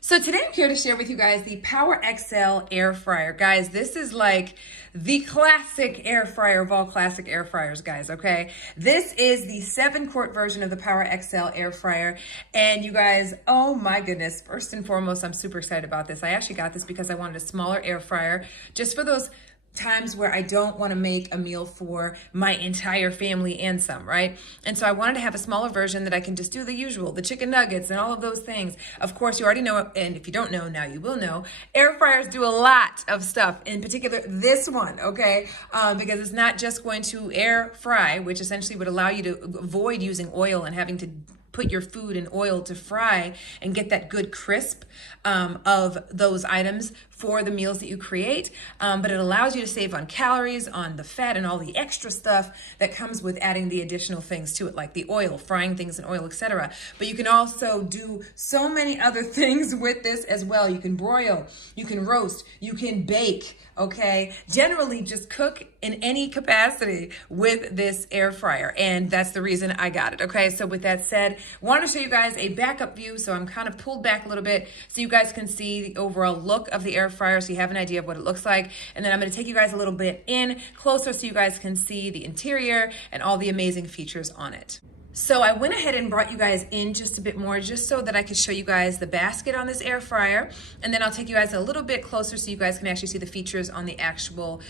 So today I'm here to share with you guys the Power XL air fryer. Guys, this is like the classic air fryer of all classic air fryers, guys, okay? This is the 7-quart version of the Power XL air fryer. And you guys, oh my goodness, first and foremost, I'm super excited about this. I actually got this because I wanted a smaller air fryer just for those times where I don't want to make a meal for my entire family and some, right? And so I wanted to have a smaller version that I can just do the usual, the chicken nuggets and all of those things. Of course, you already know, and if you don't know, now you will know, air fryers do a lot of stuff, in particular this one, okay? Because it's not just going to air fry, which essentially would allow you to avoid using oil and having to put your food in oil to fry and get that good crisp of those items for the meals that you create. But it allows you to save on calories, on the fat, and all the extra stuff that comes with adding the additional things to it, like the oil, frying things in oil, etc. But you can also do so many other things with this as well. You can broil, you can roast, you can bake, okay? Generally, just cook in any capacity with this air fryer, and that's the reason I got it, okay? So with that said, want to show you guys a backup view, so I'm kind of pulled back a little bit so you guys can see the overall look of the air fryer, so you have an idea of what it looks like. And then I'm going to take you guys a little bit in closer so you guys can see the interior and all the amazing features on it. So I went ahead and brought you guys in just a bit more just so that I could show you guys the basket on this air fryer, and then I'll take you guys a little bit closer so you guys can actually see the features on the actual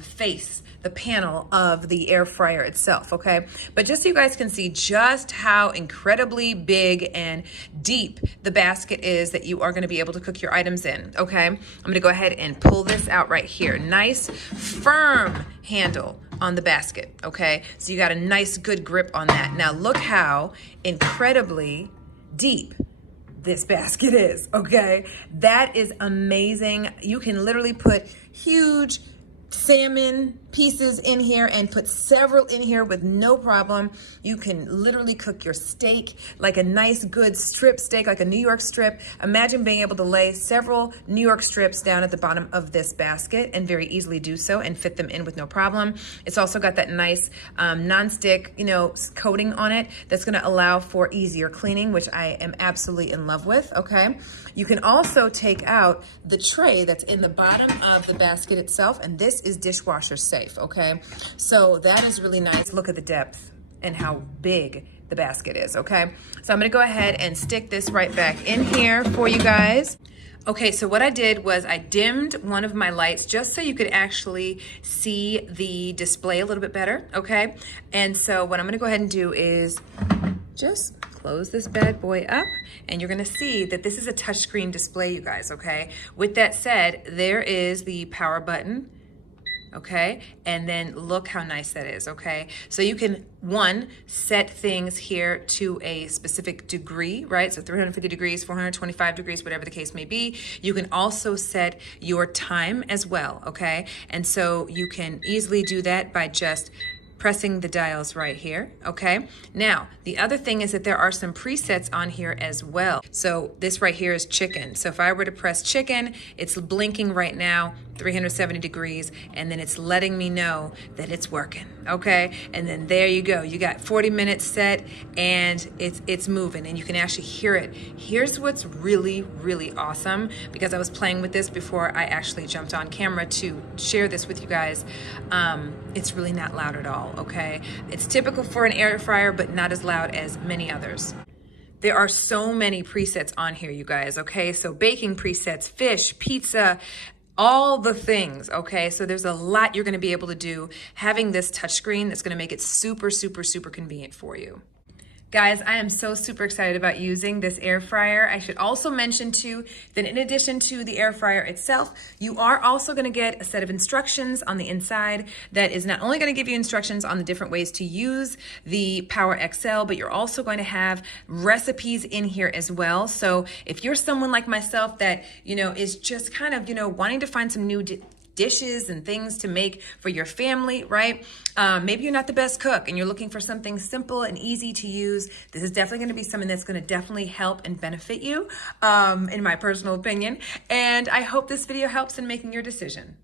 face, the panel of the air fryer itself, okay? But just so you guys can see just how incredibly big and deep the basket is that you are going to be able to cook your items in, okay? I'm going to go ahead and pull this out right here. Nice firm handle on the basket, okay? So you got a nice good grip on that. Now look how incredibly deep this basket is, okay? That is amazing. You can literally put huge salmon pieces in here and put several in here with no problem. You can literally cook your steak like a nice good strip steak, like a New York strip. Imagine being able to lay several New York strips down at the bottom of this basket and very easily do so and fit them in with no problem. It's also got that nice non-stick, coating on it that's going to allow for easier cleaning, which I am absolutely in love with, okay? You can also take out the tray that's in the bottom of the basket itself, and this is dishwasher safe, okay? So that is really nice. Look at the depth and how big the basket is, okay? So I'm gonna go ahead and stick this right back in here for you guys. Okay, so what I did was I dimmed one of my lights just so you could actually see the display a little bit better, okay? And so what I'm gonna go ahead and do is just close this bad boy up, and you're gonna see that this is a touchscreen display, you guys, okay? With that said, there is the power button, okay? And then look how nice that is, okay? So you can, one, set things here to a specific degree, right? So 350 degrees, 425 degrees, whatever the case may be. You can also set your time as well, okay? And so you can easily do that by just pressing the dials right here, okay? Now, the other thing is that there are some presets on here as well. So this right here is chicken. So if I were to press chicken, it's blinking right now, 370 degrees, and then it's letting me know that it's working, okay? And then there you go. You got 40 minutes set, and it's moving, and you can actually hear it. Here's what's really, really awesome, because I was playing with this before I actually jumped on camera to share this with you guys. It's really not loud at all, okay? It's typical for an air fryer, but not as loud as many others. There are so many presets on here, you guys, okay? So baking presets, fish, pizza, all the things, okay? So there's a lot you're gonna be able to do having this touchscreen that's gonna make it super, super, super convenient for you. Guys, I am so super excited about using this air fryer. I should also mention too that in addition to the air fryer itself, you are also going to get a set of instructions on the inside that is not only going to give you instructions on the different ways to use the Power XL, but you're also going to have recipes in here as well. So if you're someone like myself that, is just kind of, wanting to find some new dishes and things to make for your family, right? Maybe you're not the best cook and you're looking for something simple and easy to use. This is definitely going to be something that's going to definitely help and benefit you, in my personal opinion. And I hope this video helps in making your decision.